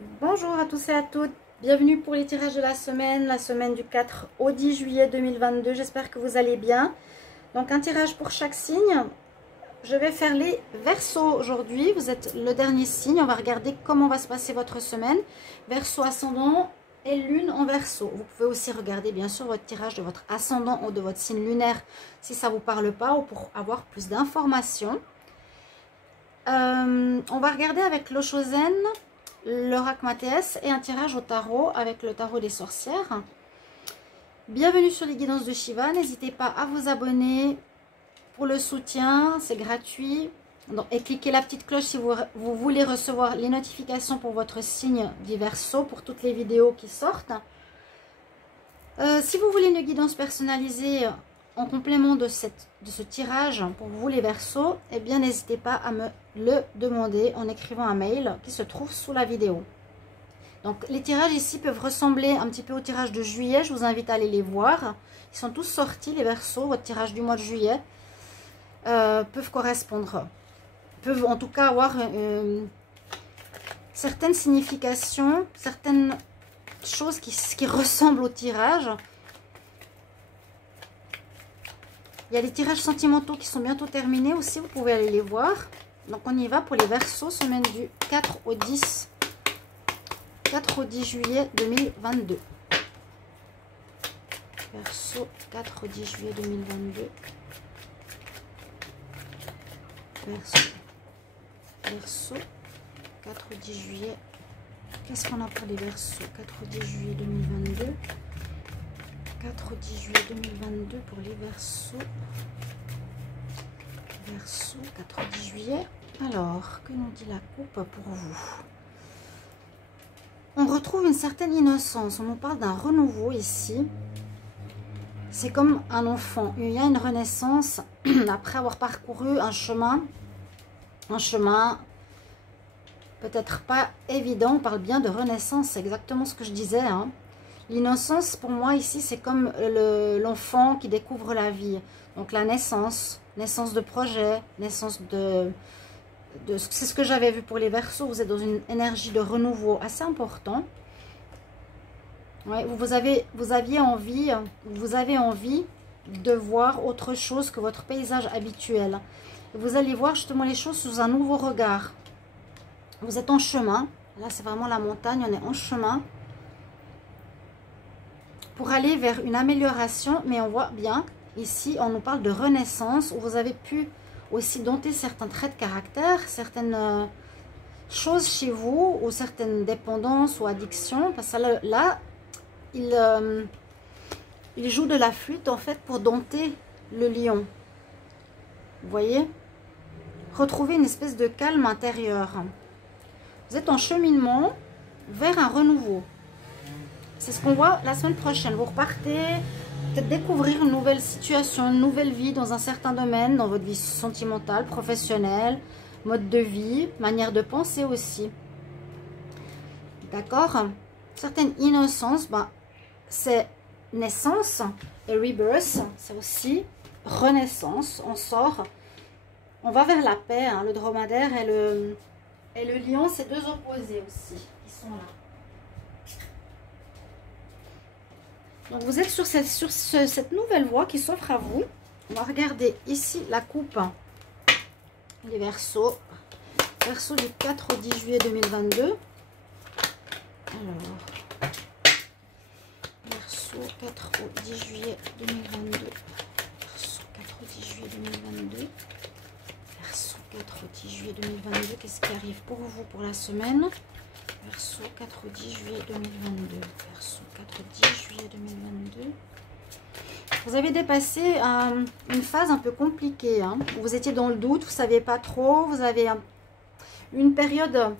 Bonjour à tous et à toutes, bienvenue pour les tirages de la semaine du 4 au 10 juillet 2022, j'espère que vous allez bien. Donc un tirage pour chaque signe, je vais faire les Verseaux aujourd'hui, vous êtes le dernier signe, on va regarder comment va se passer votre semaine. Verseau ascendant et lune en Verseau. Vous pouvez aussi regarder bien sûr votre tirage de votre ascendant ou de votre signe lunaire si ça ne vous parle pas ou pour avoir plus d'informations. On va regarder avec l'Oshozen, l'oracle Mathéès et un tirage au tarot avec le tarot des sorcières. Bienvenue sur les guidances de Shiva. N'hésitez pas à vous abonner pour le soutien, c'est gratuit. Donc, et cliquez la petite cloche si vous voulez recevoir les notifications pour votre signe du Verseau, pour toutes les vidéos qui sortent. Si vous voulez une guidance personnalisée en complément de ce tirage pour vous les Verseaux, eh bien n'hésitez pas à me le demander en écrivant un mail qui se trouve sous la vidéo. Donc les tirages ici peuvent ressembler un petit peu au tirage de juillet, je vous invite à aller les voir. Ils sont tous sortis les Verseaux, votre tirage du mois de juillet peuvent correspondre, peuvent en tout cas avoir certaines significations, certaines choses qui ressemblent au tirage. Il y a des tirages sentimentaux qui sont bientôt terminés aussi, vous pouvez aller les voir. Donc on y va pour les Verseaux, semaine du 4 au 10 juillet 2022. Verseau, 4 au 10 juillet 2022. Verseau, 4 au 10 juillet. Qu'est-ce qu'on a pour les Verseaux? 4 au 10 juillet 2022. 4 au 10 juillet 2022 pour les Verseaux. Verseau, 4 au 10 juillet. Alors, que nous dit la coupe pour vous? On retrouve une certaine innocence. On nous parle d'un renouveau ici. C'est comme un enfant. Il y a une renaissance après avoir parcouru un chemin peut-être pas évident. On parle bien de renaissance, c'est exactement ce que je disais, hein. L'innocence, pour moi, ici, c'est comme l'enfant qui découvre la vie. Donc, la naissance de projet, naissance c'est ce que j'avais vu pour les Verseaux. Vous êtes dans une énergie de renouveau assez important. Ouais, vous avez envie de voir autre chose que votre paysage habituel. Vous allez voir justement les choses sous un nouveau regard. Vous êtes en chemin. Là, c'est vraiment la montagne. On est en chemin pour aller vers une amélioration, mais on voit bien, ici, on nous parle de renaissance, où vous avez pu aussi dompter certains traits de caractère, certaines choses chez vous, ou certaines dépendances ou addictions, parce que là, il joue de la flûte, en fait, pour dompter le lion. Vous voyez? Retrouver une espèce de calme intérieur. Vous êtes en cheminement vers un renouveau. C'est ce qu'on voit la semaine prochaine. Vous repartez, peut-être découvrir une nouvelle situation, une nouvelle vie dans un certain domaine, dans votre vie sentimentale, professionnelle, mode de vie, manière de penser aussi. D'accord? Certaine innocence, c'est naissance et rebirth, c'est aussi renaissance. On sort, on va vers la paix, hein. Le dromadaire et le lion, c'est deux opposés aussi qui sont là. Donc vous êtes sur cette nouvelle voie qui s'offre à vous. On va regarder ici la coupe. Les Verseaux. Verseau du 4 au 10 juillet 2022. Alors. Verseau 4 au 10 juillet 2022. Verseau 4 au 10 juillet 2022. Verseau 4 au 10 juillet 2022. Qu'est-ce qui arrive pour vous pour la semaine? Verseau 4 au 10 juillet 2022. Verseau 4 au 10 juillet 2022. Vous avez dépassé une phase un peu compliquée, hein. Vous étiez dans le doute, vous ne saviez pas trop. Vous avez une période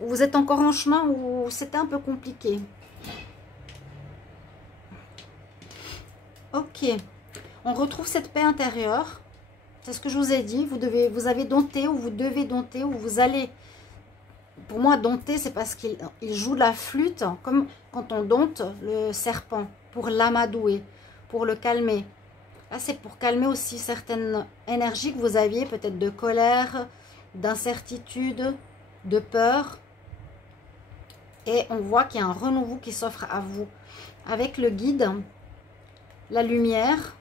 où vous êtes encore en chemin où c'était un peu compliqué. Ok. On retrouve cette paix intérieure. C'est ce que je vous ai dit. Vous avez dompté ou vous devez dompter ou vous allez... Pour moi, dompter, c'est parce qu'il joue de la flûte, comme quand on dompte le serpent, pour l'amadouer, pour le calmer. Là, c'est pour calmer aussi certaines énergies que vous aviez, peut-être de colère, d'incertitude, de peur. Et on voit qu'il y a un renouveau qui s'offre à vous. Avec le guide, la lumière,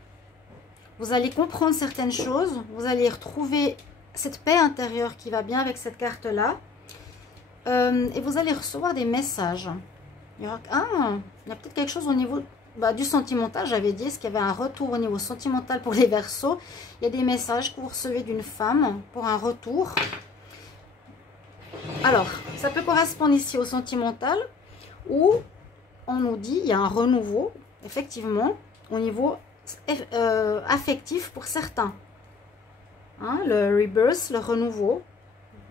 vous allez comprendre certaines choses. Vous allez retrouver cette paix intérieure qui va bien avec cette carte-là. Et vous allez recevoir des messages. Il y a peut-être quelque chose au niveau du sentimental. J'avais dit, est-ce qu'il y avait un retour au niveau sentimental pour les Verseaux? Il y a des messages que vous recevez d'une femme pour un retour. Alors, ça peut correspondre ici au sentimental où on nous dit il y a un renouveau, effectivement, au niveau affectif pour certains. Hein, le rebirth, le renouveau,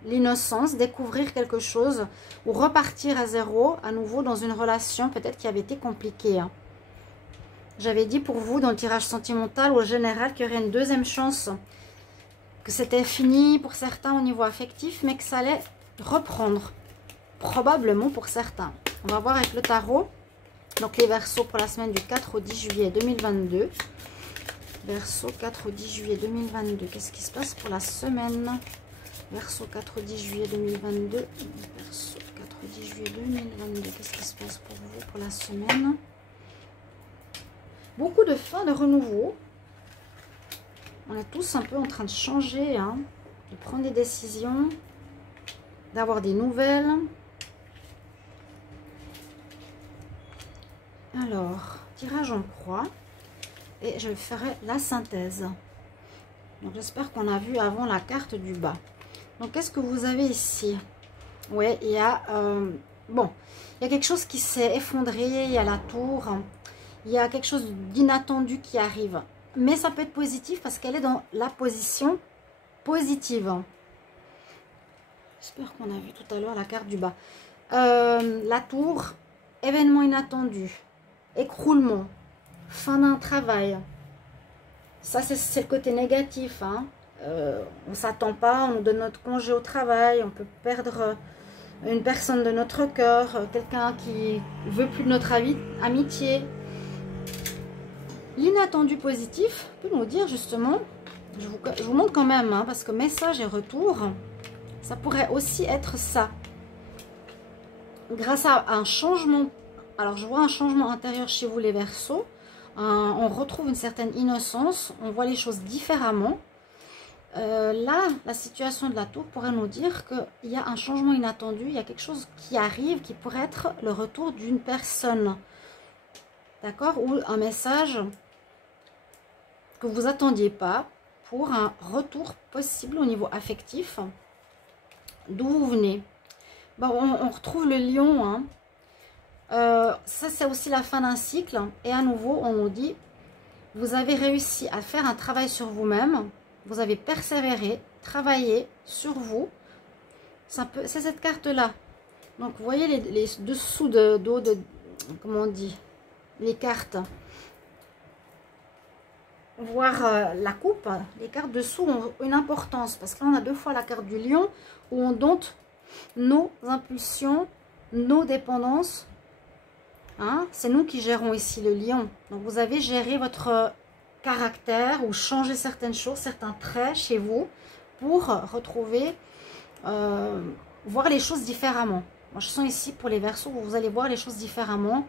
l'innocence, découvrir quelque chose ou repartir à zéro à nouveau dans une relation peut-être qui avait été compliquée. Hein. J'avais dit pour vous dans le tirage sentimental ou au général qu'il y aurait une deuxième chance, que c'était fini pour certains au niveau affectif, mais que ça allait reprendre, probablement pour certains. On va voir avec le tarot. Donc les Verseaux pour la semaine du 4 au 10 juillet 2022. Verseau 4 au 10 juillet 2022. Qu'est-ce qui se passe pour la semaine? Verseau 4 au 10 juillet 2022. Verseau 4 au 10 juillet 2022. Qu'est-ce qui se passe pour vous pour la semaine? Beaucoup de fin de renouveau. On est tous un peu en train de changer, hein, de prendre des décisions, d'avoir des nouvelles. Alors, tirage en croix. Et je ferai la synthèse. Donc, j'espère qu'on a vu avant la carte du bas. Donc, qu'est-ce que vous avez ici? Oui, il y a... bon, il y a quelque chose qui s'est effondré. Il y a la tour. Il y a quelque chose d'inattendu qui arrive. Mais ça peut être positif parce qu'elle est dans la position positive. J'espère qu'on a vu tout à l'heure la carte du bas. La tour, événement inattendu, écroulement, fin d'un travail. Ça, c'est le côté négatif. Hein. On ne s'attend pas, on nous donne notre congé au travail, on peut perdre une personne de notre cœur, quelqu'un qui veut plus de notre amitié. L'inattendu positif peut nous dire justement, je vous montre quand même, hein, parce que message et retour, ça pourrait aussi être ça. Grâce à un changement, alors je vois un changement intérieur chez vous les Verseaux, on retrouve une certaine innocence, on voit les choses différemment. Là, la situation de la tour pourrait nous dire qu'il y a un changement inattendu, il y a quelque chose qui arrive, qui pourrait être le retour d'une personne. D'accord? Ou un message que vous attendiez pas pour un retour possible au niveau affectif. D'où vous venez. Bon, on retrouve le lion. Hein. Ça, c'est aussi la fin d'un cycle. Et à nouveau, on nous dit, vous avez réussi à faire un travail sur vous-même. Vous avez persévéré, travaillé sur vous. C'est cette carte-là. Donc, vous voyez les dessous d'eau, comment on dit, les cartes. Voir la coupe, les cartes dessous ont une importance. Parce que là, on a deux fois la carte du lion où on dompte nos impulsions, nos dépendances. Hein? C'est nous qui gérons ici le lion. Donc, vous avez géré votre caractère ou changé certaines choses, certains traits chez vous pour retrouver, voir les choses différemment. Moi, je sens ici pour les Verseaux, vous allez voir les choses différemment.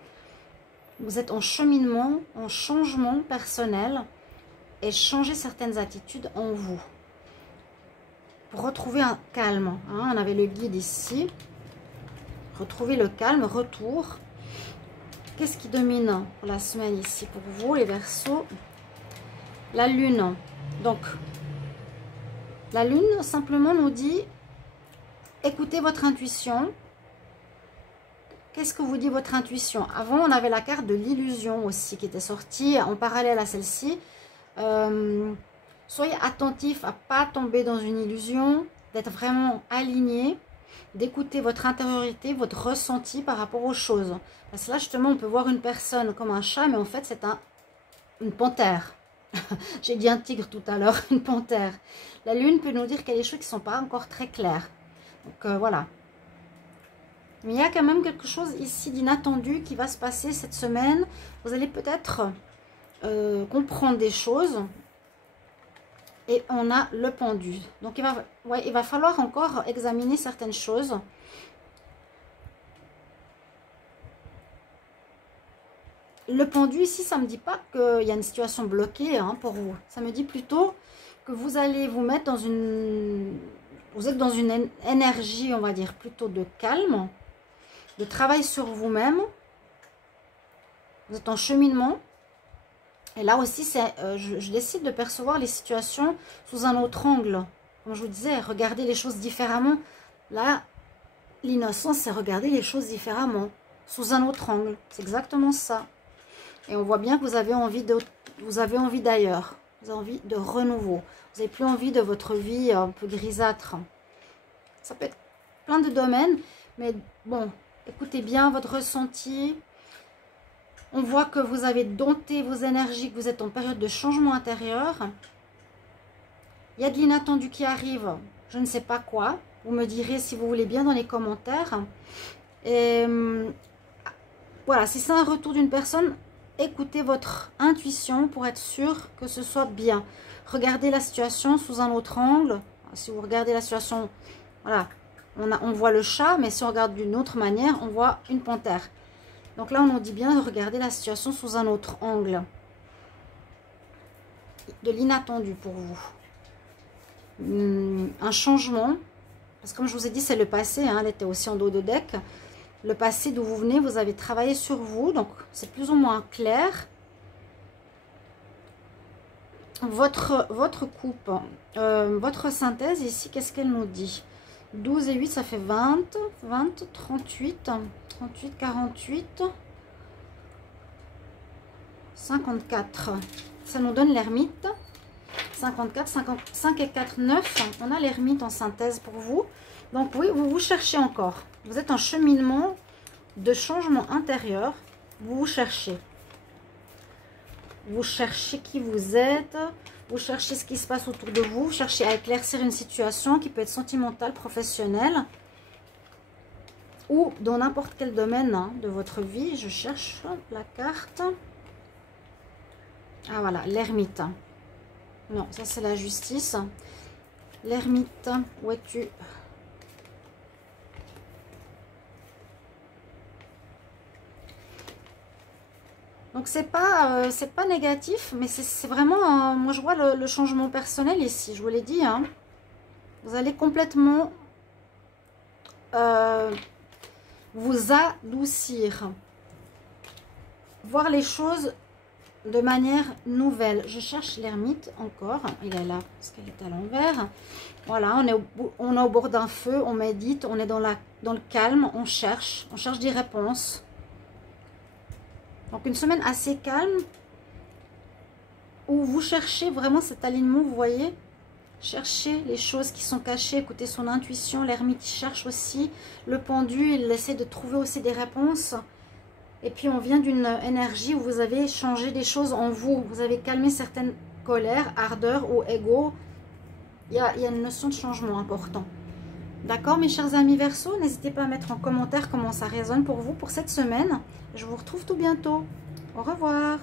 Vous êtes en cheminement, en changement personnel et changer certaines attitudes en vous. Pour retrouver un calme. Hein, on avait le guide ici. Retrouver le calme, retour. Qu'est-ce qui domine pour la semaine ici pour vous, les Verseaux? La lune. Donc, la lune simplement nous dit, écoutez votre intuition. Qu'est-ce que vous dit votre intuition? Avant, on avait la carte de l'illusion aussi qui était sortie en parallèle à celle-ci. Soyez attentif à ne pas tomber dans une illusion, d'être vraiment aligné, d'écouter votre intériorité, votre ressenti par rapport aux choses. Parce que là, justement, on peut voir une personne comme un chat, mais en fait, c'est une panthère. J'ai dit un tigre tout à l'heure, une panthère. La lune peut nous dire qu'il y a des choses qui ne sont pas encore très claires. Donc, voilà. Mais il y a quand même quelque chose ici d'inattendu qui va se passer cette semaine. Vous allez peut-être comprendre des choses. Et on a le pendu. Donc, il va falloir encore examiner certaines choses. le pendu ici, ça ne me dit pas qu'il y a une situation bloquée hein, pour vous. Ça me dit plutôt que vous allez vous mettre dans une... Vous êtes dans une énergie, on va dire, plutôt de calme, de travail sur vous-même. Vous êtes en cheminement. Et là aussi, je décide de percevoir les situations sous un autre angle. Comme je vous disais, regarder les choses différemment. Là, l'innocence, c'est regarder les choses différemment, sous un autre angle. C'est exactement ça. Et on voit bien que vous avez envie d'ailleurs. Vous avez envie de renouveau. Vous n'avez plus envie de votre vie un peu grisâtre. Ça peut être plein de domaines. Mais bon, écoutez bien votre ressenti. On voit que vous avez dompté vos énergies, que vous êtes en période de changement intérieur. Il y a de l'inattendu qui arrive. Je ne sais pas quoi. Vous me direz si vous voulez bien dans les commentaires. Et voilà, si c'est un retour d'une personne, écoutez votre intuition pour être sûr que ce soit bien. Regardez la situation sous un autre angle. Si vous regardez la situation, voilà, on voit le chat, mais si on regarde d'une autre manière, on voit une panthère. Donc là, on nous dit bien de regarder la situation sous un autre angle. De l'inattendu pour vous. Un changement. Parce que comme je vous ai dit, c'est le passé. Hein, elle était aussi en dos de deck. Le passé d'où vous venez, vous avez travaillé sur vous. Donc, c'est plus ou moins clair. Votre coupe, votre synthèse ici, qu'est-ce qu'elle nous dit? 12 et 8, ça fait 20, 38, 48, 54. Ça nous donne l'ermite. 54, 55 et 4, 9. On a l'ermite en synthèse pour vous. Donc oui, vous cherchez encore. Vous êtes en cheminement de changement intérieur. Vous cherchez. Vous cherchez qui vous êtes. Vous cherchez ce qui se passe autour de vous. Vous cherchez à éclaircir une situation qui peut être sentimentale, professionnelle. Ou dans n'importe quel domaine hein, de votre vie. Je cherche la carte. Ah voilà, l'ermite. Non, ça c'est la justice. L'ermite, où es-tu? Donc c'est pas négatif, mais c'est vraiment, moi je vois le changement personnel ici, je vous l'ai dit. Hein. Vous allez complètement vous adoucir. Voir les choses de manière nouvelle. Je cherche l'ermite encore. Il est là parce qu'elle est à l'envers. Voilà, on est au bord d'un feu, on médite, on est dans le calme, on cherche des réponses. Donc une semaine assez calme où vous cherchez vraiment cet alignement, vous voyez. Cherchez les choses qui sont cachées, écoutez son intuition. L'ermite cherche aussi. Le pendu, il essaie de trouver aussi des réponses. Et puis, on vient d'une énergie où vous avez changé des choses en vous. Vous avez calmé certaines colères, ardeurs ou ego. Il y a une notion de changement important. D'accord, mes chers amis Verseau? N'hésitez pas à mettre en commentaire comment ça résonne pour vous pour cette semaine. Je vous retrouve tout bientôt. Au revoir.